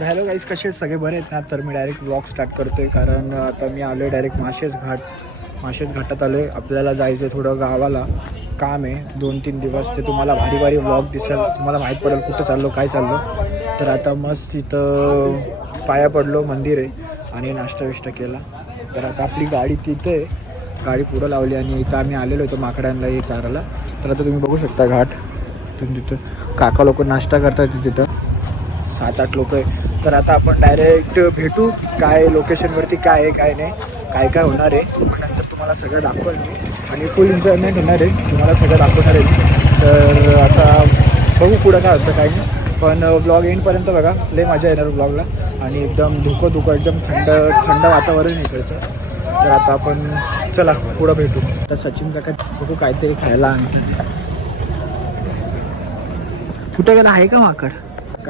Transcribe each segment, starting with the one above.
तर hello guys कसे आहेत? सगळे? बरे आहेत ना तर मी डायरेक्ट ब्लॉग स्टार्ट करतोय कारण आता मी आलो आहे डायरेक्ट माशेज घाट. माशेज घाटात आलो आहे आपल्याला जायचं आहे थोडं गावाला. काम आहे. दोन तीन दिवस ते तुम्हाला भारी भारी व्लॉग दिसेल. तुम्हाला माहीत पडेल कुठं चाललो काय चाललो. तर आता मस्त इथं पाया पडलो मंदिर आहे. आणि नाश्ता विष्टा केला. तर आता आपली गाडी तिथे गाडी पुढं लावली आणि इथं आम्ही आलेलो होतो माकड्यांना हे चारायला. तर आता तुम्ही बघू शकता घाट. तिथून तिथं काका लोक नाश्ता करतात तिथं. सात आठ लोक आहे. तर आता आपण डायरेक्ट भेटू काय लोकेशनवरती काय आहे काय नाही काय काय होणार आहे. मग नंतर तुम्हाला सगळं दाखवेल मी. आणि फुल एन्जॉयमेंट होणार आहे. तुम्हाला सगळं दाखवणार आहे तर आता बघू पुढं काय होतं काय नाही. पण ब्लॉग एंडपर्यंत बघा. लय मजा येणार ब्लॉगला आणि एकदम धुकं धुकं एकदम थंड थंड वातावरण इकडचं. तर आता आपण चला पुढं भेटू. तर सचिन काका बघू काहीतरी खायला आणतात. कुठं गेला? आहे का माकड?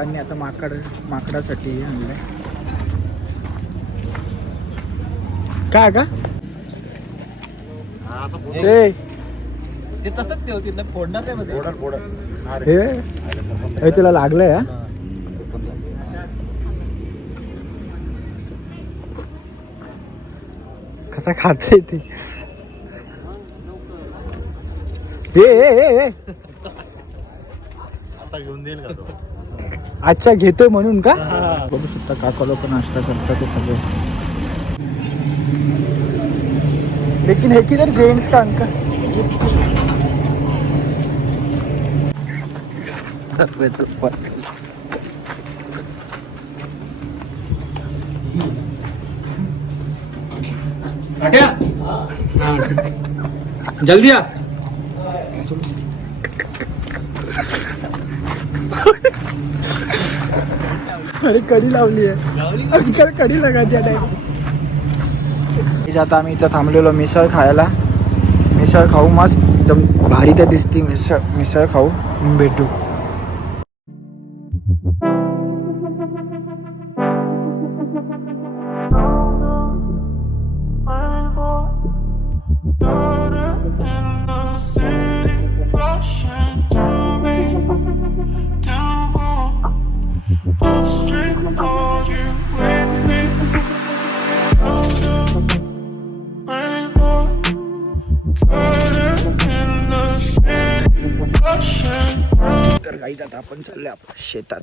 काकांनी आता माकड माकडासाठी आणलंय. काय का? हे ते तसंच ठेव तिथं फोडणार नाही मध्ये. हे हे? तुला लागलंय हा? कसा खाते ते? हे हे, हे, हे. आता घेऊन देईल का तो? अच्छा घेतोय म्हणून का? बघू शकता काका लोक नाश्ता करतात ते सगळे. लेकिन है किधर जेंट्स का अंकल? जल्दी आ. अरे कडी लावली आहे. अंकल कडी लगा त्या टाइम आता आम्ही इथं थांबलेलो मिसळ खायला. मिसळ खाऊ मस्त. एकदम भारी तर दिसती मिसळ मिसळ खाऊ. भेटू. तर गाईज आता आपण चाललो आपल्या शेतात.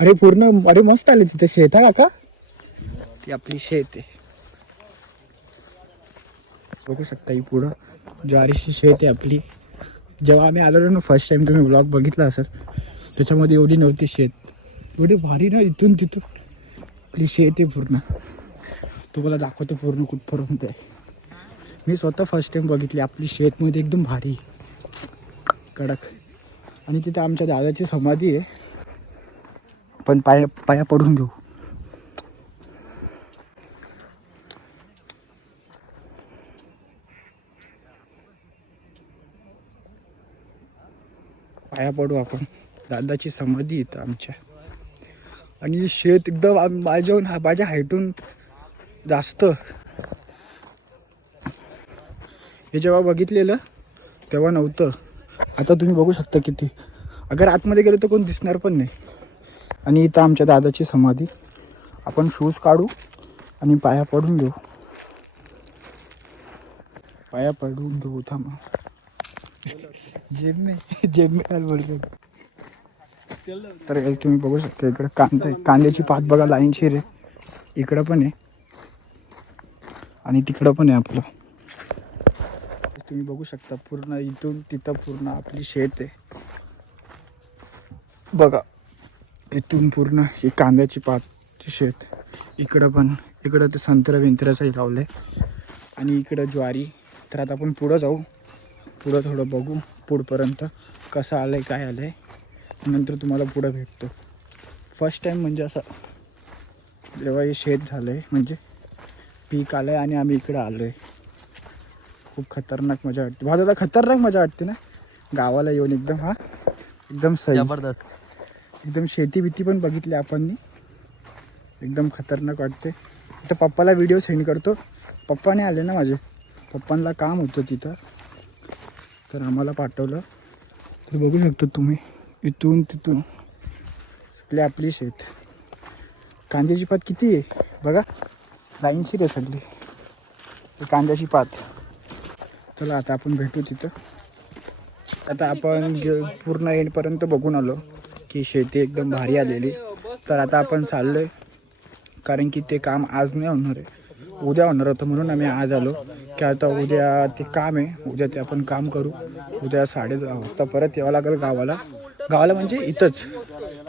अरे पूर्ण अरे मस्त आले तिथे शेत आहे काका? ती आपली शेत आहे. बघू शकता ही पुढं. ज्वारीची शेत आहे आपली. जेव्हा आम्ही आलो ना फर्स्ट टाइम तुम्ही ब्लॉग बघितला असेल त्याच्यामध्ये एवढी नव्हती शेत. एवढी भारी ना इथून तिथून आपली शेत आहे पूर्ण. तुम्हाला दाखवतो पूर्ण कुठपर्यंत आहे. मी स्वतः फर्स्ट टाइम बघितली आपली शेतमध्ये एकदम भारी. कडक. आणि तिथे आमच्या दादाची समाधी आहे. पण पाया पाया पडून घेऊ. पाया पडू आपण. दादाची समाधी इथं आमच्या. आणि शेत एकदम माझ्याहून माझ्या हाईटून जास्त. हे जेव्हा बघितलेलं तेव्हा नव्हतं. आता तुम्ही बघू शकता किती. अगर आतमध्ये गेलो तर कोण दिसणार पण नाही. आणि इथं आमच्या दादाची समाधी. आपण शूज काढू आणि पाया पडून घेऊ पाया पडून घेऊ थांबा. जेब नाही जेब में बोलतो तर तुम्ही बघू शकता इकडे कांदा कांद्याची पात बघा लाईनशीर आहे. इकडं पण आहे. आणि तिकडं पण आहे आपलं. तुम्ही बघू शकता पूर्ण इथून तिथं पूर्ण आपली शेत आहे. बघा इथून पूर्ण ही कांद्याची पातची शेत. इकडं पण इकडं ते संत्रा विंत्र्याचंही लावलं आहे आणि इकडं ज्वारी तर आता आपण पुढं जाऊ. पुढं थोडं बघू पुढपर्यंत कसं आलं आहे काय आलं आहे नंतर तुम्हाला पुढं भेटतो. फर्स्ट टाईम म्हणजे असं जेव्हा हे शेत झालं आहे म्हणजे पीक आलं आहे आणि आम्ही इकडं आलो आहे खूप खतरनाक मजा वाटते. भाऊ दादा खतरनाक मजा वाटते ना? गावाला येऊन एकदम हा? एकदम सही जबरदस्त. एकदम शेती बिती पण बघितली आपण एकदम खतरनाक वाटते. तर पप्पाला व्हिडिओ सेंड करतो. पप्पाने आले ना माझे. पप्पांना काम होतं तिथं. तर आम्हाला पाठवलं. तर बघू शकतो तुम्ही. इथून तिथून. सगळी आपली शेत. कांद्याची पात किती आहे? बघा. लाईन सिरियस सगळी कांद्याची पात. चला आता आपण भेटू तिथं. आता आपण पूर्ण एंडपर्यंत बघून आलो की शेती एकदम भारी आलेली. तर आता आपण चाललोय कारण की ते काम आज नाही होणार आहे. उद्या होणार होतं म्हणून आम्ही आज आलो. की आता उद्या ते काम आहे. उद्या ते आपण काम करू. उद्या साडे दहा वाजता परत यावं लागेल गावाला. गावाला म्हणजे इथंच.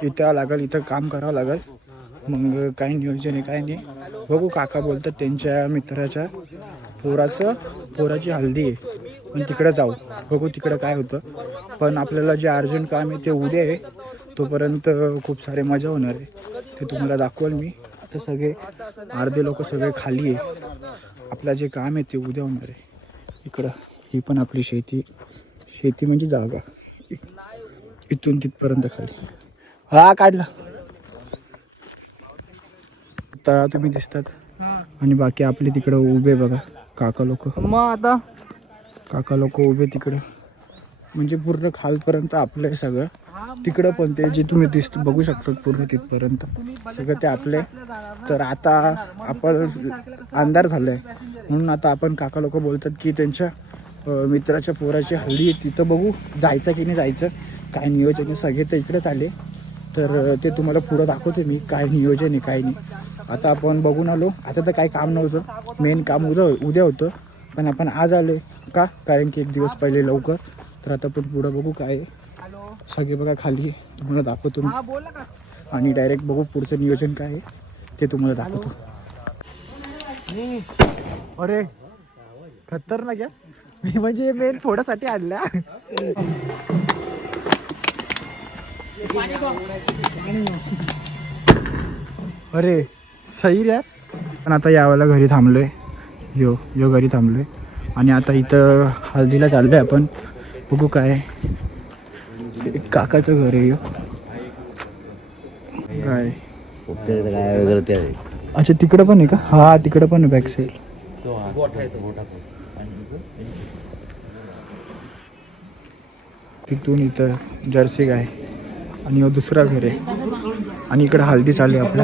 इथं यावं लागेल इथं काम करावं लागेल. मग काही नियोजन आहे काही नाही. बघू काका बोलतात त्यांच्या मित्राच्या पोराचं पोराची हल्दी आहे. पण तिकडं जाऊ. बघू तिकडं काय होतं. पण आपल्याला जे अर्जंट काम आहे ते उद्या आहे. तोपर्यंत खूप सारे मजा होणार आहे. ते तुम्हाला दाखवाल मी. आता सगळे अर्धे लोक सगळे खाली आहे. आपलं जे काम आहे ते उद्या होणार आहे. इकडं ही पण आपली शेती शेती म्हणजे जागा. इथून तिथपर्यंत खाली. हा काढला. आता तुम्ही दिसतात. आणि बाकी आपले तिकडं उभे बघा काका लोक. मग आता? काका लोक उभे तिकडं. म्हणजे पूर्ण खालपर्यंत आपलं आहे सगळं. तिकडं पण ते जे तुम्ही दिसत बघू शकतात पूर्ण तिथपर्यंत. सगळं ते आपले. तर आता आपण अंधार झालाय. म्हणून आता आपण काका लोक बोलतात की त्यांच्या मित्राच्या पोराची हल्ली आहे तिथं बघू. जायचं की नाही जायचं? काय नियोजन आहे? सगळे तर इकडेच आले. तर ते तुम्हाला पुढं दाखवते मी. काय नियोजन आहे काय नाही. आता आपण बघून आलो. आता तर काही काम नव्हतं. मेन काम उद्या उद्या होतं. पण आपण आज आलो का? कारण की एक दिवस पहिले लवकर. तर आता आपण पुढं बघू काय सगळे बघा खाली. तुम्हाला दाखवतो मी. आणि डायरेक्ट बघू पुढचं नियोजन काय आहे. ते तुम्हाला दाखवतो. अरे खतरनाक मी म्हणजे मेन फोडासाठी आणल्या अरे सही रे पण आता यावेळेला घरी थांबलोय. यो यो घरी थांबलोय. आणि आता इथं हल्दीला चाललोय आपण. बघू काय. आहे. एक काकाचं घर आहे यो. काय? अच्छा तिकडं पण आहे का? हा तिकडं पण आहे बॅक साईड तिथून इथं जर्सी गाय. आणि दुसरा घर आहे. आणि इकडं हल्दी चालू आहे आपला.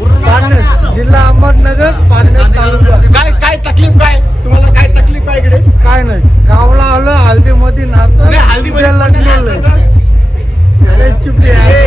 जिल्हा अहमदनगर पालघर तालुका. काय काय तकलीफ काय? तुम्हाला काय तकलीफ आहे इकडे? काय नाही. गावला आलो हल्दीमध्ये नाचत नाही, हल्दीमध्ये लग्न अरे चुपली आहे?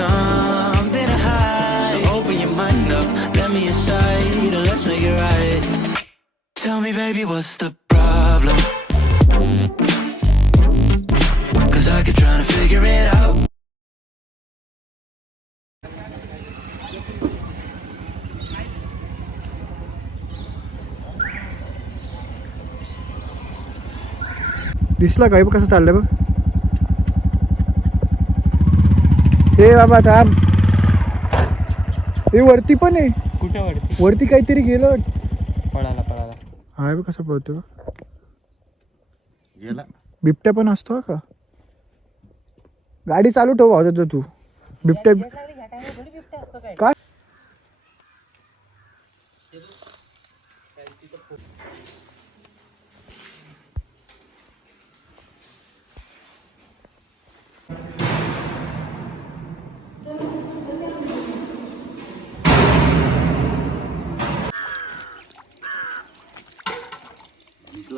something to hide. So open your mind up, let me inside, and let's make it right. Tell me, baby, what's the problem? Cause I keep trying to figure it out. दिसला काय बघ कसं चाललंय बघ हे बाबा थांब. हे वरती पण आहे. कुठे वरती? वरती काहीतरी गेलं. पळाला पळाला. हाय बघ कसं पळतो गेला. बिबट्या पण असतो का? गाडी चालू ठेव भाऊ तू. बिबट्या काय?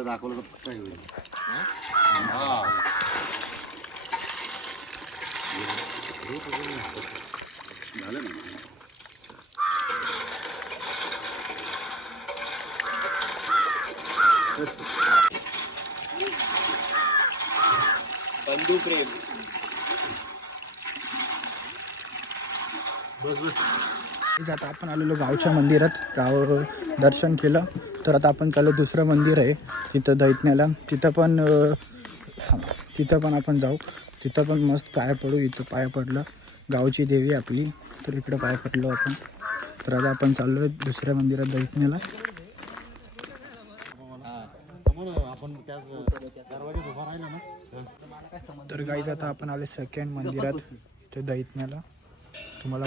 तुला दाखवलं तर काय होईल झालं ना बंधू प्रेम. बस बस. आता आपण आलेलो गावच्या मंदिरात. गाव दर्शन केलं. तर आता आपण चालू दुसरं मंदिर आहे. तिथं दैतण्याला तिथं पण थांबा. तिथं पण आपण जाऊ. तिथं पण मस्त पाया पडू. इथं पाया पडलं. गावची देवी आपली. तर इकडं पाया पडलो आपण. तर आता आपण चाललो आहे दुसऱ्या मंदिरात दैतण्याला तर गाईज आता आपण आले सेकंड मंदिरात. इथं दैत्याला तुम्हाला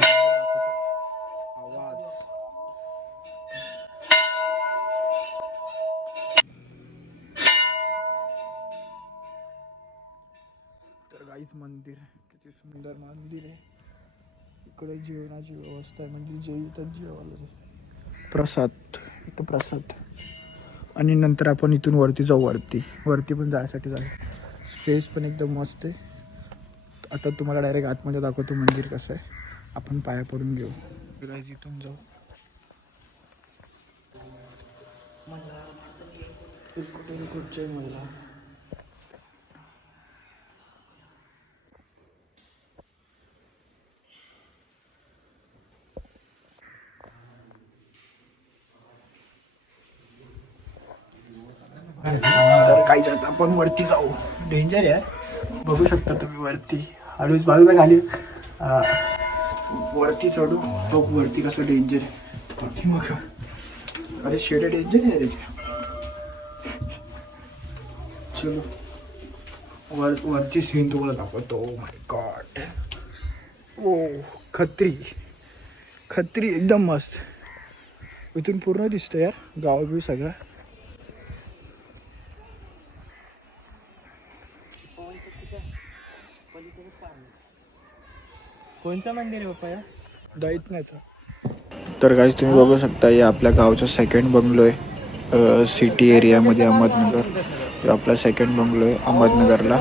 तर मंदिर. किती सुंदर मंदिर आहे. इकडे जेवणाची व्यवस्था आहे. म्हणजे जे इथं जेवायला प्रसाद. इथं प्रसाद. आणि नंतर आपण इथून वरती जाऊ. वरती. वरती पण जायसाठी जाऊ. स्पेस पण एकदम मस्त आहे. आता तुम्हाला डायरेक्ट आतमध्ये दाखवतो मंदिर कसं आहे. आपण पाया पडून घेऊ. इथून जाऊ. कुठे कुठचे मला तर काहीच आता आपण वरती जाऊ. डेंजर आहे. बघू शकता तुम्ही वरती. हळूच बाजूला खाली. वरती चढू. बघू वरती कसं डेंजर आहे. मग अरे शेड डेंजर आहे रे. चलो. वर वरची सीन तुम्हाला दाखवतो. माय गॉड ओ खत्री. खत्री एकदम मस्त. इथून पूर्ण दिसतं यार. गाव बिव सगळं. कोणतं मंदिर आहे पप्पा दैतण्याचा तर काहीच तुम्ही बघू शकता हे आपल्या गावचा सेकंड बंगलो आहे. सिटी एरियामध्ये अहमदनगर. आपला सेकंड बंगलो आहे अहमदनगरला.